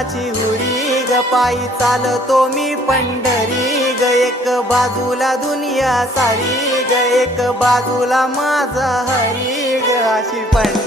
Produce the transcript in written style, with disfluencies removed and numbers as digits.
विठ्ठलाची हुरी ग, पायी चालतो मी पंढरी ग, एक बाजूला दुनिया सारी ग, एक बाजूला माझा हरी ग, अशी पंढरी